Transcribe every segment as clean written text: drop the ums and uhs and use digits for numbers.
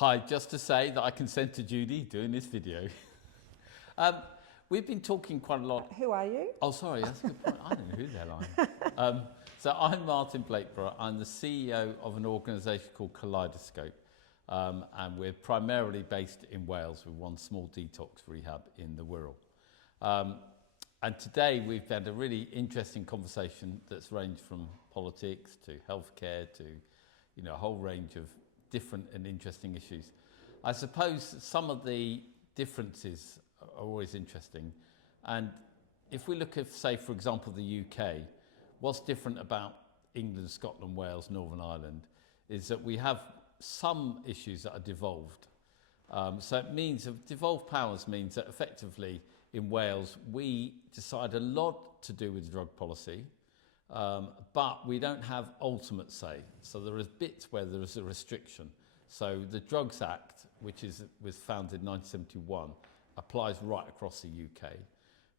Hi, just to say that I consent to Judy doing this video. We've been talking quite a lot. Who are you? Oh, sorry, that's a good point. I don't know who the hell I am. So I'm Martin Blakeborough. I'm the CEO of an organisation called Kaleidoscope. And we're primarily based in Wales with one small detox rehab in the Wirral. And today we've had a really interesting conversation that's ranged from politics to healthcare to, a whole range of different and interesting issues. I suppose some of the differences are always interesting. And if we look at, say, for example, the UK, what's different about England, Scotland, Wales, Northern Ireland is that we have some issues that are devolved. So it means that devolved powers means that effectively in Wales, we decide a lot to do with drug policy, but we don't have ultimate say. So there is bits where there is a restriction. So the Drugs Act, which was founded in 1971, applies right across the UK.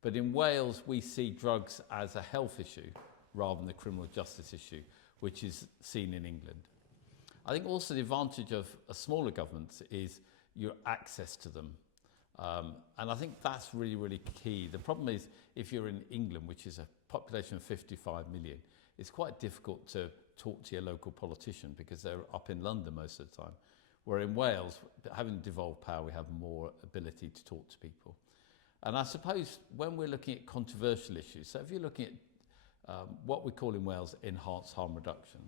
But in Wales, we see drugs as a health issue rather than a criminal justice issue, which is seen in England. I think also the advantage of a smaller government is your access to them. And I think that's really, really key. The problem is if you're in England, which is a population of 55 million, it's quite difficult to talk to your local politician because they're up in London most of the time. Where in Wales, having devolved power, we have more ability to talk to people. And I suppose when we're looking at controversial issues, so if you're looking at what we call in Wales enhanced harm reduction,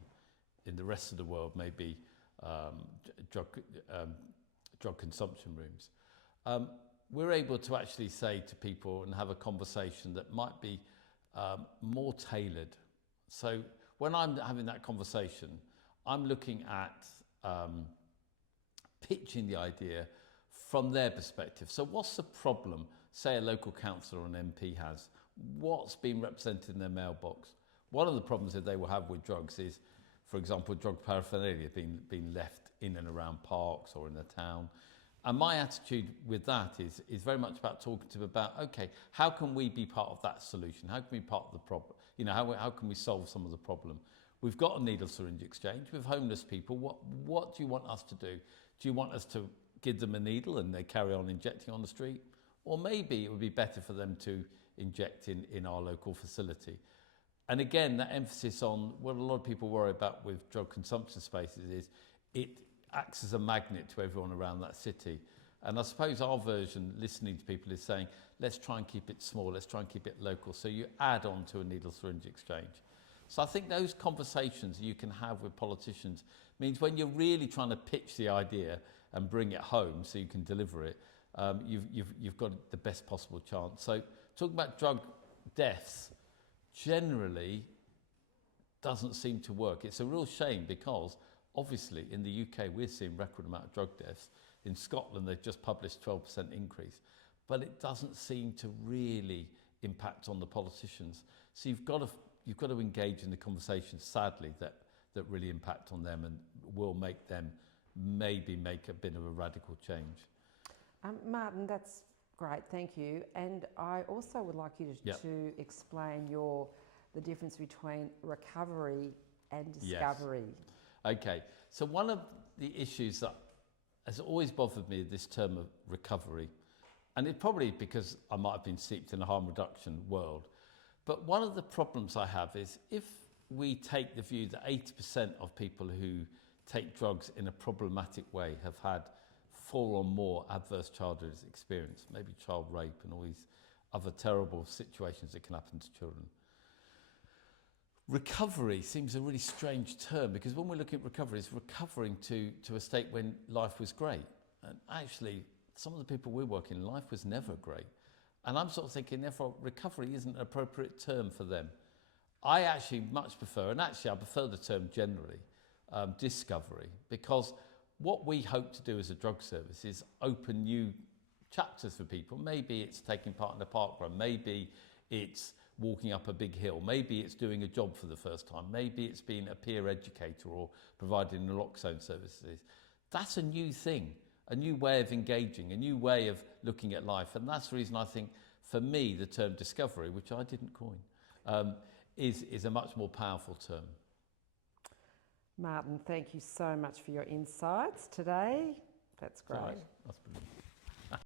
in the rest of the world maybe drug consumption rooms, we're able to actually say to people and have a conversation that might be more tailored. So when I'm having that conversation, I'm looking at pitching the idea from their perspective. So what's the problem, say a local councillor or an MP has? What's being represented in their mailbox? One of the problems that they will have with drugs is, for example, drug paraphernalia being left in and around parks or in the town. And my attitude with that is very much about talking to them about, okay, how can we be part of that solution? How can we be part of the problem? How can we solve some of the problem? We've got a needle syringe exchange with homeless people. What do you want us to do? Do you want us to give them a needle and they carry on injecting on the street? Or maybe it would be better for them to inject in our local facility. And again, that emphasis on what a lot of people worry about with drug consumption spaces is it acts as a magnet to everyone around that city. And I suppose our version, listening to people, is saying, let's try and keep it small, let's try and keep it local. So you add on to a needle syringe exchange. So I think those conversations you can have with politicians means when you're really trying to pitch the idea and bring it home so you can deliver it, you've got the best possible chance. So talking about drug deaths generally doesn't seem to work. It's a real shame because obviously in the UK we're seeing record amount of drug deaths. In Scotland they've just published 12% increase, but it doesn't seem to really impact on the politicians. So you've got to engage in the conversations, sadly, that really impact on them and will make them maybe make a bit of a radical change. Martin, that's great, thank you. And I also would like you to explain the difference between recovery and discovery. Yes. Okay, so one of the issues that has always bothered me is this term of recovery. And it's probably because I might have been steeped in a harm reduction world. But one of the problems I have is if we take the view that 80% of people who take drugs in a problematic way have had 4 or more adverse childhood experience, maybe child rape and all these other terrible situations that can happen to children. Recovery seems a really strange term because when we're looking at recovery, it's recovering to a state when life was great. And actually, some of the people we're working in, life was never great. And I'm sort of thinking, therefore, recovery isn't an appropriate term for them. I actually much prefer, and actually I prefer the term generally, discovery, because what we hope to do as a drug service is open new chapters for people. Maybe it's taking part in a park run, maybe it's walking up a big hill, maybe it's doing a job for the first time, maybe it's being a peer educator or providing naloxone services. That's a new thing, a new way of engaging, a new way of looking at life. And that's the reason I think, for me, the term discovery, which I didn't coin, is a much more powerful term. Martin, thank you so much for your insights today. That's great. Right.